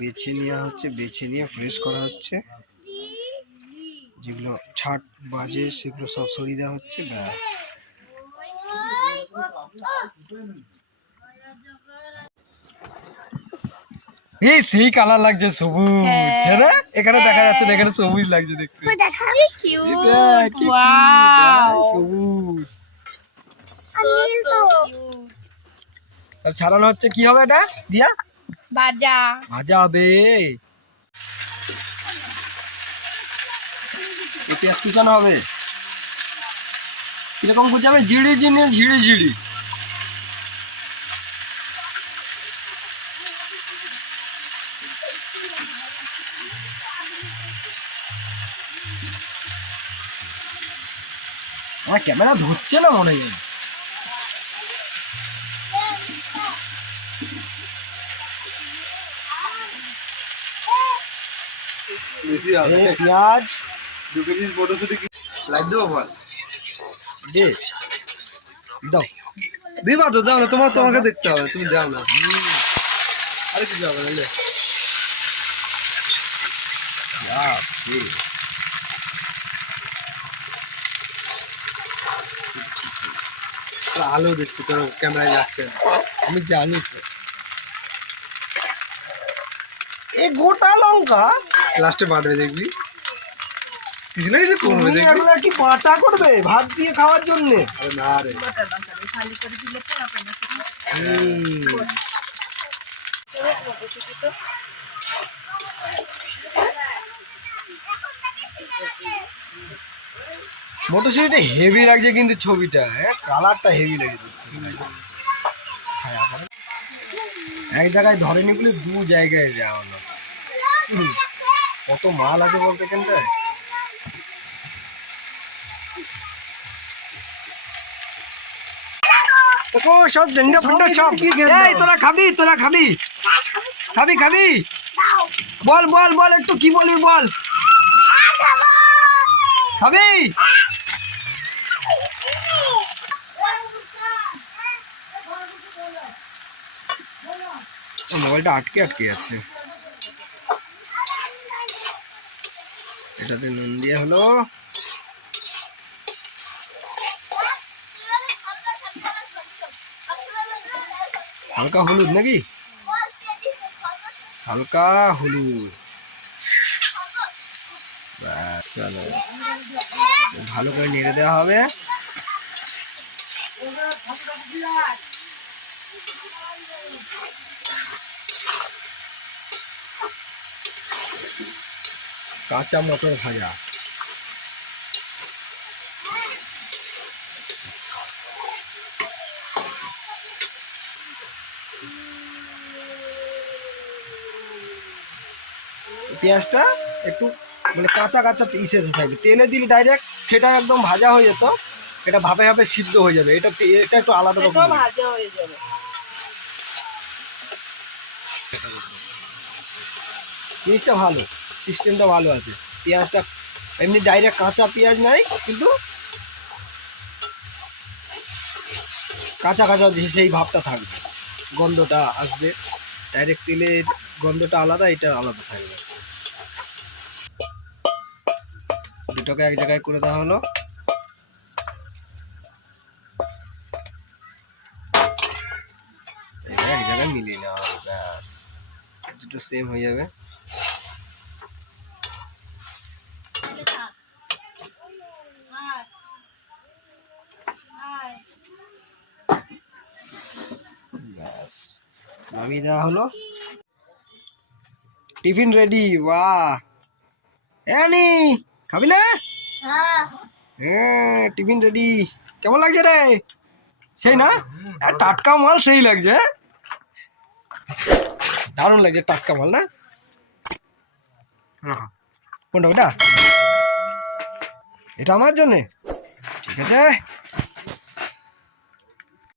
বেছে নেওয়া হচ্ছে, বেছে নিয়ে ফ্রেশ করা হচ্ছে, যেগুলো ছাট বাজে সেগুলো সব সরিয়ে দেওয়া হচ্ছে। ব্যাস এই সেই কালার লাগছে, সবুজ। হ্যাঁ এখানে দেখা যাচ্ছে না, এখানে সবুজ লাগছে দেখতে। সবুজ সব ছাড়ানো হচ্ছে। কি হবে এটা দিয়া? ভাজা ভাজা হবে। পেঁয়াজ কুচানো হবে। কিরকম কুচাবে? ঝিড়ি ঝিড়ি ঝিড়ি ঝিড়ি। আমার ক্যামেরা ধরছে না মনে হয়। পেঁয়াজ 2 কেজি মটরশুঁটি লাইট দেবো বল দে দাও দিবা তো দাও না, তোমাকে দেখতে হবে, তুমি দাও না। আরে কি যাবে না লে আলো দেখছি তো ক্যামেরায় যাচ্ছে, আমি জানি তো। এই গোটা লঙ্কা লাস্টে বাটবে দেখবি, কিছু না কিছু করবে দেখবি। এগুলো কি বাটা করবে ভাত দিয়ে খাওয়ার জন্য? আরে না রে, মটরশুঁটিটা হেভি লাগছে কিন্তু ছবিটা, কালারটা হেভি লাগছে। এক জায়গায় ধরেনি বলে 2 জায়গায় যাওয়া হলো। কত মাল আছে বলতে এখানটায়। সব ডেন্ডা ফেন্ডা সব। এই তোরা খাবি, তোরা খাবি খাবি খাবি বল বল বল, একটু কি বলবি বল। খাবি? মোবাইলটা আটকে আটকে যাচ্ছে। এটাতে নুন দিয়ে হলো। হালকা হলুদ নাকি? হালকা হলুদ। চলো ভালো করে নেড়ে দেওয়া হবে। কাঁচা মটর ভাজা। পেঁয়াজটা একটু মানে কাঁচা কাঁচা ইসে থাকবে, তেলে দিলে ডাইরেক্ট সেটা একদম ভাজা হয়ে যেত, এটা ভাপে ভাপে সিদ্ধ হয়ে যাবে। এটা এটা একটু আলাদা রকম ভাজা হয়ে যাবে। জিনিসটা ভালো, সিস্টেমটা ভালো আছে। পেঁয়াজটা এমনি ডাইরেক্ট কাঁচা পেঁয়াজ নাই, কিন্তু কাঁচা কাঁচা সেই ভাবটা থাকবে, গন্ধটা আসবে। ডাইরেক্ট তেলের গন্ধটা আলাদা, এটা আলাদা থাকবে। দুটোকে এক জায়গায় করে দেওয়া হলো। এবার এক জায়গায় মিলিয়ে নেওয়া হবে, ব্যাস দুটো সেম হয়ে যাবে। ব্যাস নামিয়ে দেওয়া হলো। Tiffin ready. বাহ এনি খাবি না? হ্যাঁ টিফিন রেডি। কেমন লাগছে রে? সেই না টাটকা মাল, সেই লাগছে, দারুণ লাগছে টাটকা মাল না? কোনটা ওটা? এটা আমার জন্যে? ঠিক আছে।